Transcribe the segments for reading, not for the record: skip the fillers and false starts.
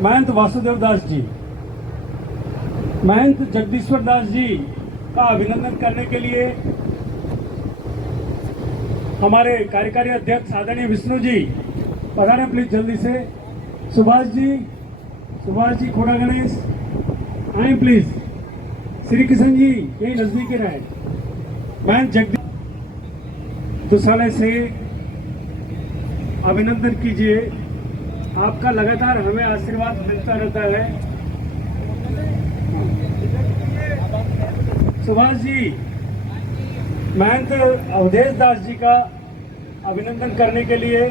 महंत वासुदेव दास जी, महंत जगदीश्वर दास जी का अभिनंदन करने के लिए हमारे कार्यकारी अध्यक्ष आदरणीय विष्णु जी पधारे प्लीज जल्दी से। सुभाष जी खोड़ा गणेश आए प्लीज। श्री किशन जी यही नजदीक रहे। महंत जगदीश दुसाले से अभिनंदन कीजिए। आपका लगातार हमें आशीर्वाद मिलता रहता है। सुभाष जी, महंत अवधेश दास जी का अभिनंदन करने के लिए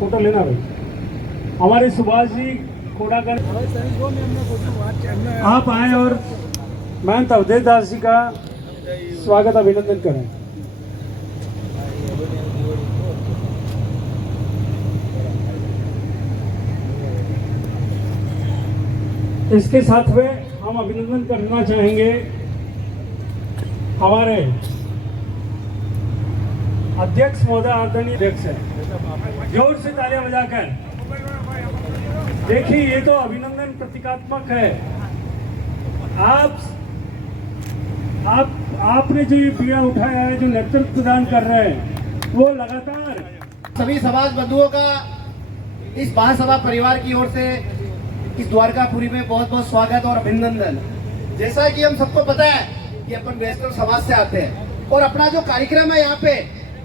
फोटो लेना भाई। हमारे सुभाष जी खोड़ागढ़ आप आए और महंत अवधेश दास जी का स्वागत अभिनंदन करें। इसके साथ में हम अभिनंदन करना चाहेंगे हमारे अध्यक्ष महोदय, आदरणीय अध्यक्ष है। जोर से तालियां बजाकर देखिए, ये तो अभिनंदन प्रतीकात्मक है। आपने जो ये पीड़ा उठाया है, जो नेतृत्व प्रदान कर रहे हैं, वो लगातार सभी समाज बंधुओं का इस महासभा परिवार की ओर से इस द्वारकापुरी में बहुत बहुत स्वागत और अभिनंदन। जैसा कि हम सबको पता है कि अपन वैष्णव समाज से आते हैं और अपना जो कार्यक्रम है यहाँ पे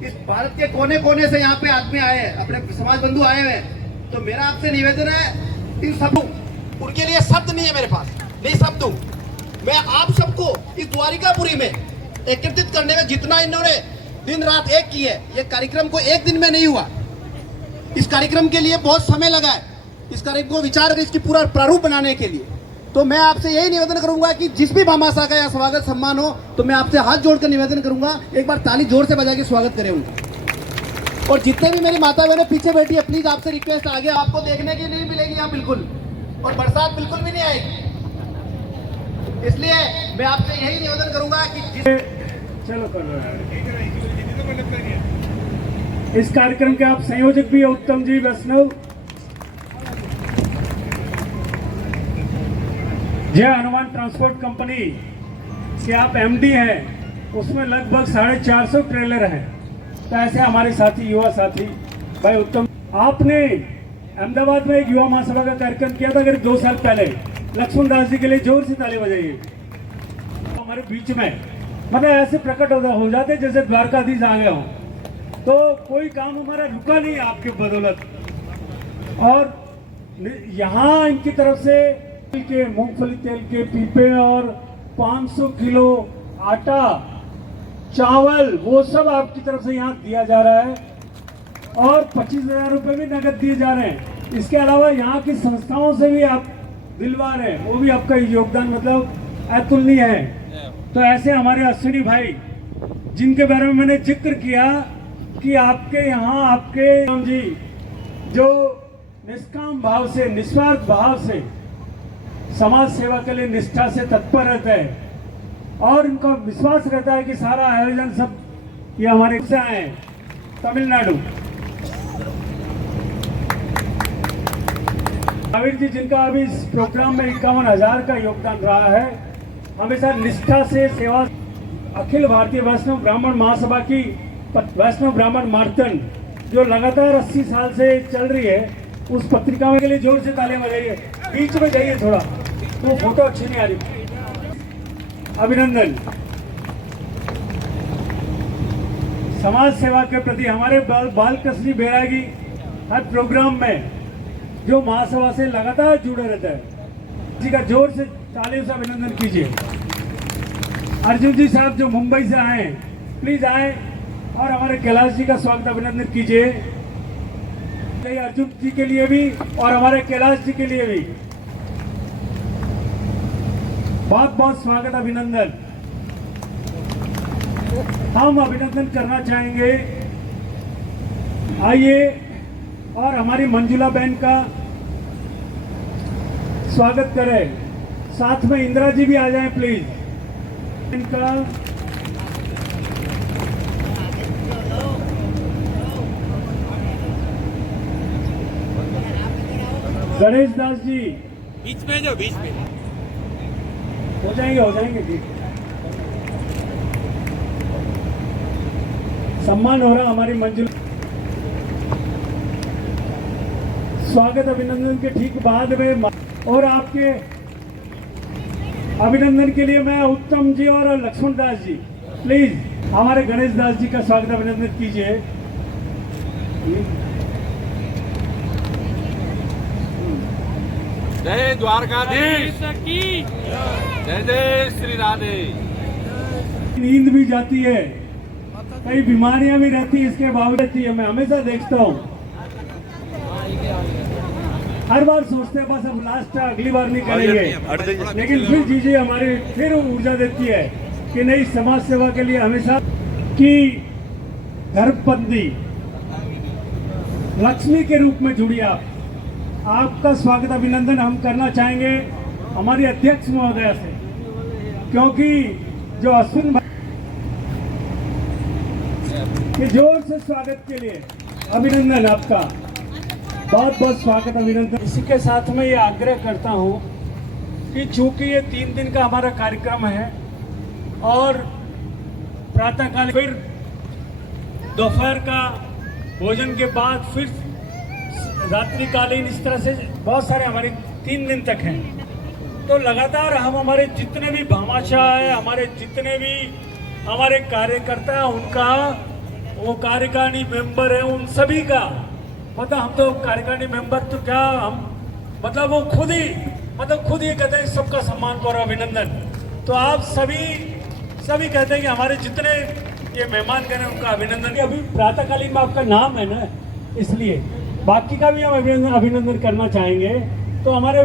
इस भारत के कोने कोने से यहाँ पे आदमी आए हैं, अपने समाज बंधु आए हुए हैं। तो मेरा आपसे निवेदन है, इन सब उनके लिए शब्द नहीं है मेरे पास, नहीं शब्द हूँ मैं आप सबको इस द्वारिकापुरी में एकत्रित करने में जितना इन्होंने दिन रात एक की है। ये कार्यक्रम को एक दिन में नहीं हुआ, इस कार्यक्रम के लिए बहुत समय लगा है। इस कार्यक्रम को विचार कर इसकी पूरा प्रारूप बनाने के लिए तो मैं आपसे यही निवेदन करूंगा कि जिस भी भामाशाह का यहाँ स्वागत सम्मान हो तो मैं आपसे हाथ जोड़कर निवेदन करूंगा, एक बार ताली जोर से बजा के स्वागत करें उनका। और जितने भी मेरी माता बहनें पीछे बैठी है, प्लीज आपसे रिक्वेस्ट, आगे आपको देखने की नहीं मिलेगी यहाँ बिल्कुल, और बरसात बिल्कुल भी नहीं आएगी। इसलिए मैं आपसे यही निवेदन करूंगा कि चलो इस कार्यक्रम के आप संयोजक भी है उत्तम जी वैष्णव। जय हनुमान ट्रांसपोर्ट कंपनी के आप एमडी हैं, उसमें लगभग 450 ट्रेलर हैं। तो ऐसे हमारे साथी, युवा साथी भाई उत्तम, आपने अहमदाबाद में एक युवा महासभा का कार्यक्रम किया था करीब 2 साल पहले। लक्ष्मण दास जी के लिए जोर से ताली बजाइए। हमारे बीच में मतलब ऐसे प्रकट हो जाते जैसे द्वारकाधीश आ गए हों। तो कोई काम हमारा रुका नहीं आपके बदौलत। और यहाँ इनकी तरफ से के मूंगफली तेल के पीपे और 500 किलो आटा, चावल, वो सब आपकी तरफ से यहाँ दिया जा रहा है और 25,000 रुपये भी नगद दिए जा रहे हैं। इसके अलावा यहाँ की संस्थाओं से भी आप दिलवा रहे हैं, वो भी आपका योगदान मतलब अतुलनीय है। तो ऐसे हमारे अश्विनी भाई, जिनके बारे में मैंने जिक्र किया कि आपके यहाँ आपके जी जो निष्काम भाव से, निस्वार्थ भाव से समाज सेवा के लिए निष्ठा से तत्पर रहते हैं और इनका विश्वास रहता है कि सारा आयोजन सब ये हमारे से आए तमिलनाडु। महावीर जी, जिनका अभी इस प्रोग्राम में 51,000 का योगदान रहा है, हमेशा निष्ठा से सेवा। अखिल भारतीय वैष्णव ब्राह्मण महासभा की वैष्णव ब्राह्मण मार्तन जो लगातार 80 साल से चल रही है, उस पत्रिका में के लिए जोर से तालियां बजाइए। बीच में जाइए थोड़ा, तो फोटो अच्छी नहीं आ रही। अभिनंदन। समाज सेवा के प्रति हमारे बालकृष्ण बैरागी हर प्रोग्राम में जो महासभा से लगातार जुड़े रहता है, जी का जोर से तालियों से अभिनंदन कीजिए। अर्जुन जी साहब जो मुंबई से आए, प्लीज आए और हमारे कैलाश जी का स्वागत अभिनंदन कीजिए। अर्जुन जी के लिए भी और हमारे कैलाश जी के लिए भी बहुत बहुत स्वागत अभिनंदन। हम अभिनंदन करना चाहेंगे, आइए और हमारी मंजुला बहन का स्वागत करें। साथ में इंदिरा जी भी आ जाएं प्लीज। इनका गणेश दास जी बीच में जो बीच में हो जाएंगे ठीक। सम्मान हो रहा हमारी मंजिल। स्वागत अभिनंदन के ठीक बाद में और आपके अभिनंदन के लिए मैं उत्तम जी और लक्ष्मण दास जी प्लीज हमारे गणेश दास जी का स्वागत अभिनंदन कीजिए। जय द्वारकाधीश की जय जय श्री राधे। नींद भी जाती है, कई बीमारियां भी रहती है, इसके बावजूद रहती है। मैं हमेशा देखता हूँ, हर बार सोचते हैं बस हम लास्ट अगली बार नहीं करेंगे, लेकिन फिर जीजी हमारी फिर ऊर्जा देती है कि नहीं, समाज सेवा के लिए हमेशा की धर्मपत्नी लक्ष्मी के रूप में जुड़ी आप। आपका स्वागत अभिनंदन हम करना चाहेंगे हमारी अध्यक्ष महोदया से, क्योंकि जो अश्विन भाई के जोर से स्वागत के लिए अभिनंदन आपका, बहुत बहुत स्वागत अभिनंदन। इसी के साथ में ये आग्रह करता हूँ कि चूंकि ये 3 दिन का हमारा कार्यक्रम है और प्रातःकाल फिर दोपहर का भोजन के बाद फिर रात्रिकालीन, इस तरह से बहुत सारे हमारे 3 दिन तक हैं, तो लगातार हम हमारे जितने भी भामाशाह है, हमारे जितने भी हमारे कार्यकर्ता हैं, उनका वो कार्यकारिणी मेंबर है, उन सभी का मतलब हम तो कार्यकारिणी मेंबर तो क्या हम मतलब वो खुद ही कहते हैं सबका सम्मान और अभिनंदन। तो आप सभी कहते हैं कि हमारे जितने ये मेहमान गण हैं उनका अभिनंदन। अभी प्रातःकालीन में आपका नाम है ना, इसलिए बाकी का भी हम अभिनंदन करना चाहेंगे। तो हमारे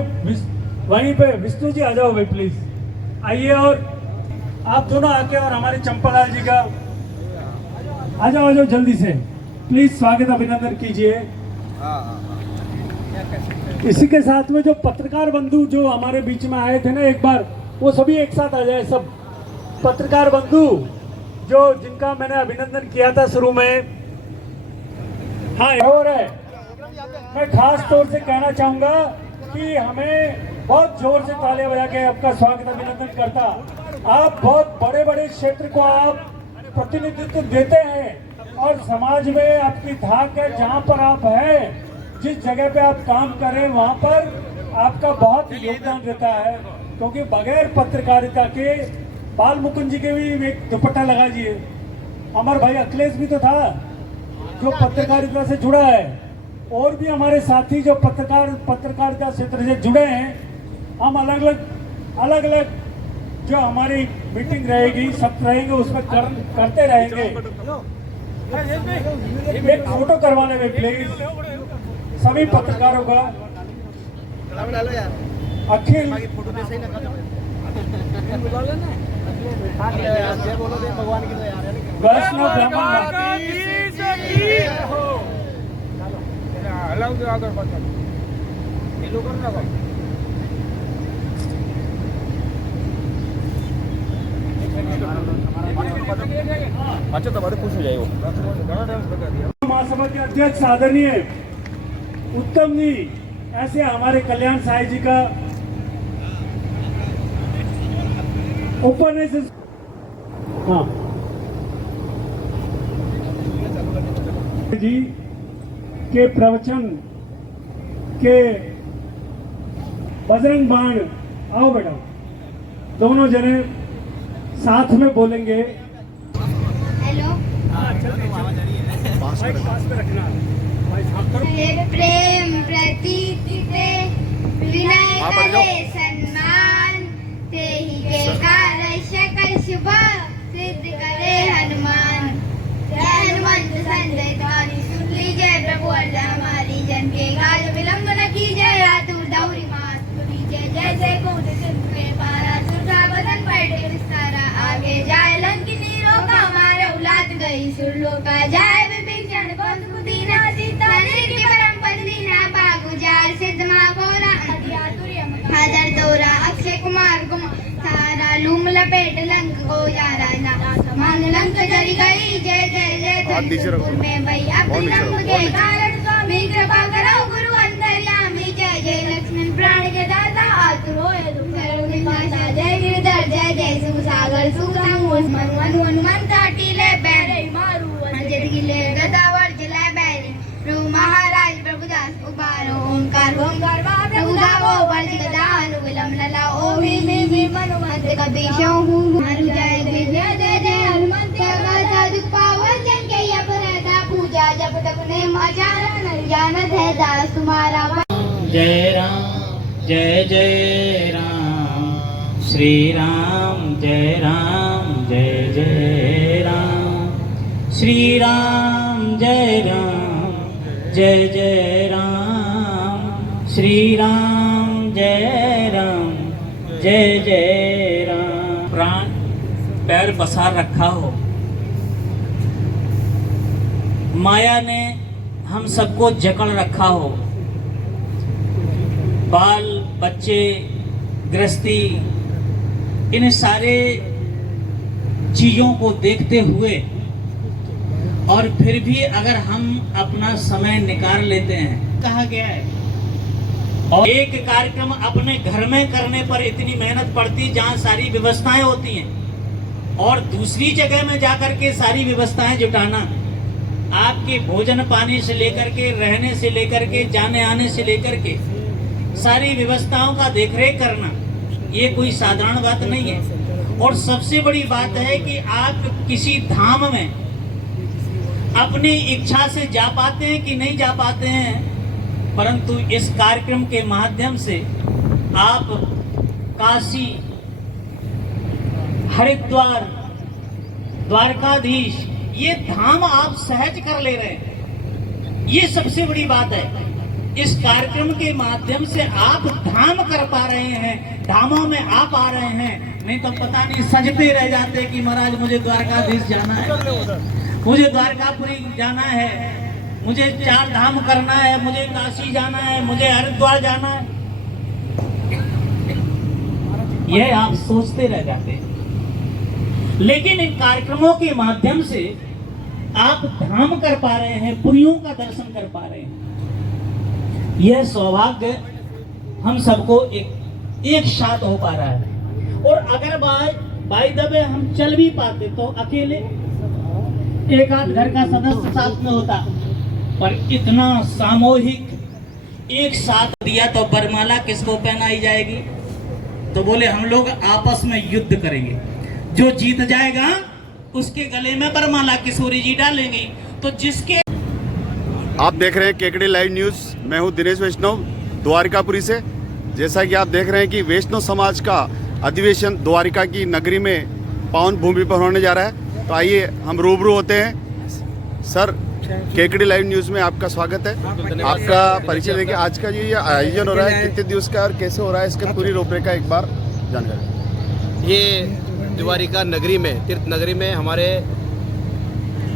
वहीं पे विष्णु जी आ जाओ भाई प्लीज, आइए और आप दोनों आके और हमारे चंपालाल जी का आ जाओ जल्दी से प्लीज स्वागत अभिनंदन कीजिए। इसी के साथ में जो पत्रकार बंधु जो हमारे बीच में आए थे ना एक बार, वो सभी एक साथ आ जाए। सब पत्रकार बंधु जो जिनका मैंने अभिनंदन किया था शुरू में, हाँ हो रहा है। मैं खास तौर से कहना चाहूंगा कि हमें बहुत जोर से तालियां बजा के आपका स्वागत अभिनंदन करता। आप बहुत बड़े बड़े क्षेत्र को आप प्रतिनिधित्व देते हैं और समाज में आपकी धाक है। जहां पर आप हैं, जिस जगह पे आप काम करें, वहां पर आपका बहुत योगदान रहता है, क्योंकि बगैर पत्रकारिता के बाल मुकुंद जी के भी एक दुपट्टा लगा दिए। अमर भाई अखिलेश भी तो था जो पत्रकारिता से जुड़ा है, और भी हमारे साथी जो पत्रकारिता क्षेत्र से जुड़े हैं। हम अलग अलग जो हमारी मीटिंग रहेगी, सब रहेंगे, उसमें करते रहेंगे। एक फोटो करवा लेंगे प्लीज सभी पत्रकारों का। अखिल वैष्णव ब्राह्मण अच्छा तो खुश हो जाएगा। महासभा के अध्यक्ष आदरणीय उत्तम जी, ऐसे हमारे कल्याण साई जी का ऊपर से हाँ जी के प्रवचन के बजरंग बाण, आओ बेटा, दोनों जने साथ में बोलेंगे। हेलो, प्रेम प्रतीति ते विनय करे सम्मान, ते ही के कार्य सकल शुभ सिद्ध करे हनुमान। जय हनुमंत संजय तुम्हारी सुन लीजिए, प्रभु अर्जा हमारी जन के काज विलंब न कीजिए। आतुर दौरी मास लीजिए, जैसे कूद सिंह में पारा, सुरसा बदन पलटे विस्तारा। आगे जाए लंकिनी रोका, मारे उलाद गई सुरलो का। जाए विभीषण कुंदीना, सीता की परम पत्नीना। पागु जाए सिद्ध मा बोरा, हादर तोरा। अक्षय कुमार सारा लूम लपेट लंक को यारा ना। मान लंक जरी गई, जय जय जय धनुष में भई। अपनी रंग के कारण स्वामी कृपा करो, गुरु अंतर्यामी। जय जय लक्ष्मण प्राण के दाता, हनुमंताटीले बैरी मारू अंजद गिले गदावर जिला बैरी प्रभु महाराज प्रभुदास उबारो ओंकार प्रभुदावो वर्ज गदा अनुविलम लला ओ भी मनुमंत कबीशो हूँ मरु जाए जय जय जय हनुमंत का दुख पावन जन के अपराधा पूजा जब तक ने मजारा नहीं जानत है दास तुम्हारा। जय राम जय जय राम श्री राम जय जय राम श्री राम जय राम श्री राम जय राम। प्राण पैर पसार रखा हो, माया ने हम सबको जकड़ रखा हो, बाल बच्चे गृहस्थी इन सारे चीजों को देखते हुए और फिर भी अगर हम अपना समय निकाल लेते हैं, कहा गया है, और एक कार्यक्रम अपने घर में करने पर इतनी मेहनत पड़ती जहां सारी व्यवस्थाएं होती हैं, और दूसरी जगह में जाकर के सारी व्यवस्थाएं जुटाना, आपके भोजन पानी से लेकर के रहने से लेकर के जाने आने से लेकर के सारी व्यवस्थाओं का देखरेख करना, ये कोई साधारण बात नहीं है। और सबसे बड़ी बात है कि आप किसी धाम में अपनी इच्छा से जा पाते हैं कि नहीं जा पाते हैं, परंतु इस कार्यक्रम के माध्यम से आप काशी, हरिद्वार, द्वारकाधीश ये धाम आप सहज कर ले रहे हैं, ये सबसे बड़ी बात है। इस कार्यक्रम के माध्यम से आप धाम कर पा रहे हैं, धामों में आप आ रहे हैं, नहीं तो पता नहीं सजते रह जाते कि महाराज मुझे द्वारकाधीश जाना है, मुझे द्वारकापुरी जाना है, मुझे 4 धाम करना है, मुझे काशी जाना है, मुझे हरिद्वार जाना है, यह आप सोचते रह जाते हैं। लेकिन इन कार्यक्रमों के माध्यम से आप धाम कर पा रहे हैं, पुरियों का दर्शन कर पा रहे हैं, यह सौभाग्य हम सबको एक साथ हो पा रहा है। और अगर बाय द वे हम चल भी पाते तो अकेले, एक आध घर का सदस्य साथ में होता, पर इतना सामूहिक एक साथ दिया तो बरमाला किसको पहनाई जाएगी? तो बोले हम लोग आपस में युद्ध करेंगे, जो जीत जाएगा उसके गले में बरमाला किशोरी जी डालेंगी। तो जिसके आप देख रहे हैं केकड़ी लाइव न्यूज़, मैं हूं दिनेश वैष्णव द्वारिकापुरी से। जैसा कि आप देख रहे हैं कि वैष्णव समाज का अधिवेशन द्वारिका की नगरी में पावन भूमि पर होने जा रहा है, तो आइए हम रूबरू होते हैं। सर, केकड़ी लाइव न्यूज़ में आपका स्वागत है। आपका परिचय देखिए, आज का ये आयोजन हो रहा है, कितने दिवस का और कैसे हो रहा है, इसका पूरी रूपरेखा एक बार जानकारी। ये द्वारिका नगरी में, तीर्थ नगरी में हमारे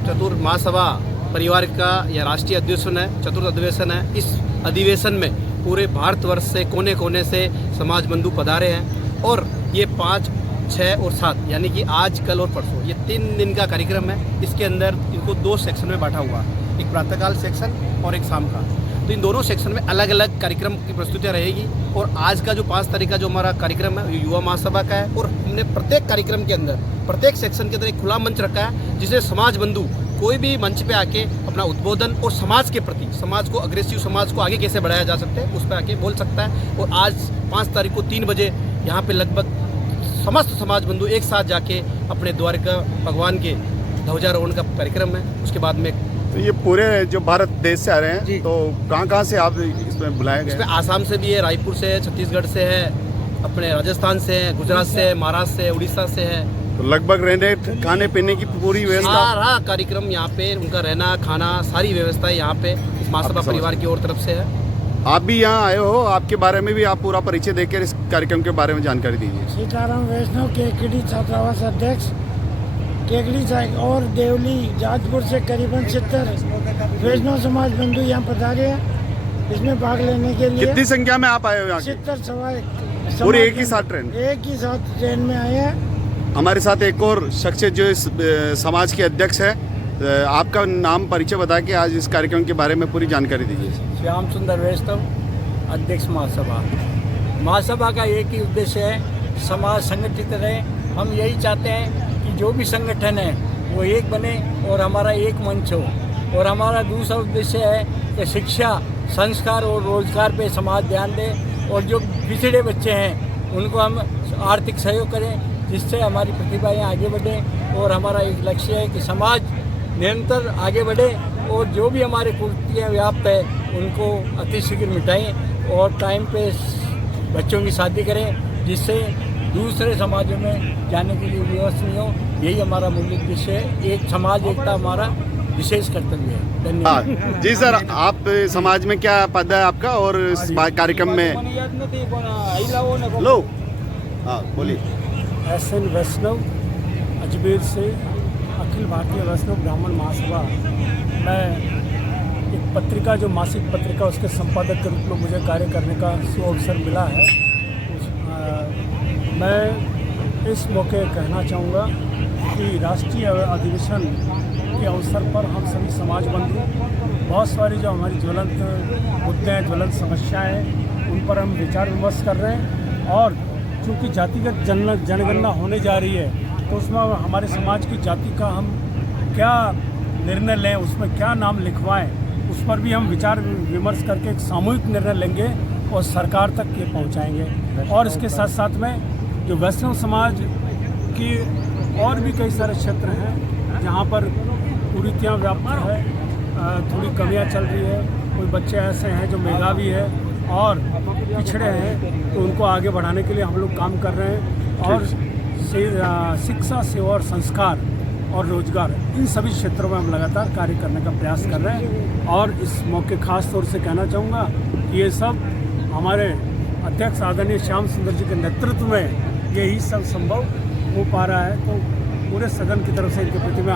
चतुर्थ महासभा परिवार का यह राष्ट्रीय अधिवेशन है, चतुर्थ अधिवेशन है। इस अधिवेशन में पूरे भारतवर्ष से कोने कोने से समाज बंधु पधारे हैं, और ये 5, 6 और 7 यानी कि आज, कल और परसों ये 3 दिन का कार्यक्रम है। इसके अंदर इनको 2 सेक्शन में बांटा हुआ है, एक प्रातःकाल सेक्शन और एक शाम का। तो इन दोनों सेक्शन में अलग अलग कार्यक्रम की प्रस्तुतियाँ रहेगी। और आज का जो 5 तारीख का जो हमारा कार्यक्रम है, युवा महासभा का है, और हमने प्रत्येक कार्यक्रम के अंदर, प्रत्येक सेक्शन के अंदर एक खुला मंच रखा है, जिसे समाज बंधु कोई भी मंच पे आके अपना उद्बोधन और समाज के प्रति, समाज को अग्रेसिव समाज को आगे कैसे बढ़ाया जा सकता है उस पर आके बोल सकता है। और आज 5 तारीख को 3 बजे यहाँ पे लगभग समस्त समाज बंधु एक साथ जाके अपने द्वारका भगवान के ध्वजारोहण का कार्यक्रम है। उसके बाद में तो ये पूरे जो भारत देश से आ रहे हैं, तो कहाँ से आप इसमें बुलाए गए? इसमें आसाम से भी है, रायपुर से है, छत्तीसगढ़ से है, अपने राजस्थान से है, गुजरात से है, महाराष्ट्र से है, उड़ीसा से है। तो लगभग रहने खाने पीने की पूरी व्यवस्था, सारा कार्यक्रम यहाँ पे, उनका रहना खाना सारी व्यवस्था यहाँ पे इस महासभा परिवार की ओर तरफ से है। आप भी यहाँ आए हो, आपके बारे में भी आप पूरा परिचय देकर इस कार्यक्रम के बारे में जानकारी दीजिए। सीताराम वैष्णव, केकड़ी छात्रावास अध्यक्ष, केकड़ी और देवली जाजपुर से करीबन 70 वैष्णव समाज बंधु यहाँ पधारे हैं इसमें भाग लेने के लिए। कितनी संख्या में आप आए हो यहाँ? 70 पूरे एक ही साथ ट्रेन में आए हैं। हमारे साथ एक और शख्स जो इस समाज के अध्यक्ष है, आपका नाम परिचय बता के आज इस कार्यक्रम के बारे में पूरी जानकारी दीजिए। श्याम सुंदर वैष्णव, अध्यक्ष महासभा। महासभा का एक ही उद्देश्य है, समाज संगठित रहे हम यही चाहते हैं कि जो भी संगठन है वो एक बने और हमारा एक मंच हो। और हमारा दूसरा उद्देश्य है कि शिक्षा, संस्कार और रोजगार पे समाज ध्यान दे, और जो पिछड़े बच्चे हैं उनको हम आर्थिक सहयोग करें, जिससे हमारी प्रतिभाएं आगे बढ़े। और हमारा एक लक्ष्य है कि समाज निरंतर आगे बढ़े और जो भी हमारे कुरीतियाँ व्याप्त है उनको अतिशीघ्र मिटाएं और टाइम पे बच्चों की शादी करें, जिससे दूसरे समाजों में जाने के लिए व्यवस्था नहीं हो। यही हमारा मूल उद्देश्य है। एक समाज एकता हमारा विशेष कर्तव्य है। धन्यवाद। जी सर, आप समाज में क्या पद है आपका और इस कार्यक्रम में लो? हाँ बोलिए। SN वैष्णव, अजमेर से अखिल भारतीय वैष्णव ब्राह्मण महासभा। मैं एक पत्रिका, जो मासिक पत्रिका, उसके संपादक के रूप में मुझे कार्य करने का सुअवसर मिला है। मैं इस मौके कहना चाहूँगा कि राष्ट्रीय अधिवेशन के अवसर पर हम सभी समाज बंधु बहुत सारी जो हमारी ज्वलंत मुद्दे हैं, ज्वलंत समस्याएं हैं, उन पर हम विचार विमर्श कर रहे हैं। और चूँकि जातिगत जनगणना होने जा रही है, तो उसमें हमारे समाज की जाति का हम क्या निर्णय लें, उसमें क्या नाम लिखवाएं, उस पर भी हम विचार विमर्श करके एक सामूहिक निर्णय लेंगे और सरकार तक ये पहुंचाएंगे। और इसके साथ साथ में जो वैष्णव समाज की और भी कई सारे क्षेत्र हैं जहां पर कुरीतियाँ व्याप्त है, थोड़ी कमियां चल रही है। कोई बच्चे ऐसे हैं जो मेधावी है और पिछड़े हैं, तो उनको आगे बढ़ाने के लिए हम लोग काम कर रहे हैं। और शिक्षा, सेवा और संस्कार और रोजगार, इन सभी क्षेत्रों में हम लगातार कार्य करने का प्रयास कर रहे हैं। और इस मौके खास तौर से कहना चाहूँगा कि ये सब हमारे अध्यक्ष आदरणीय श्याम सुंदर जी के नेतृत्व में यही सब संभव हो पा रहा है। तो पूरे सदन की तरफ से इनके प्रति मैं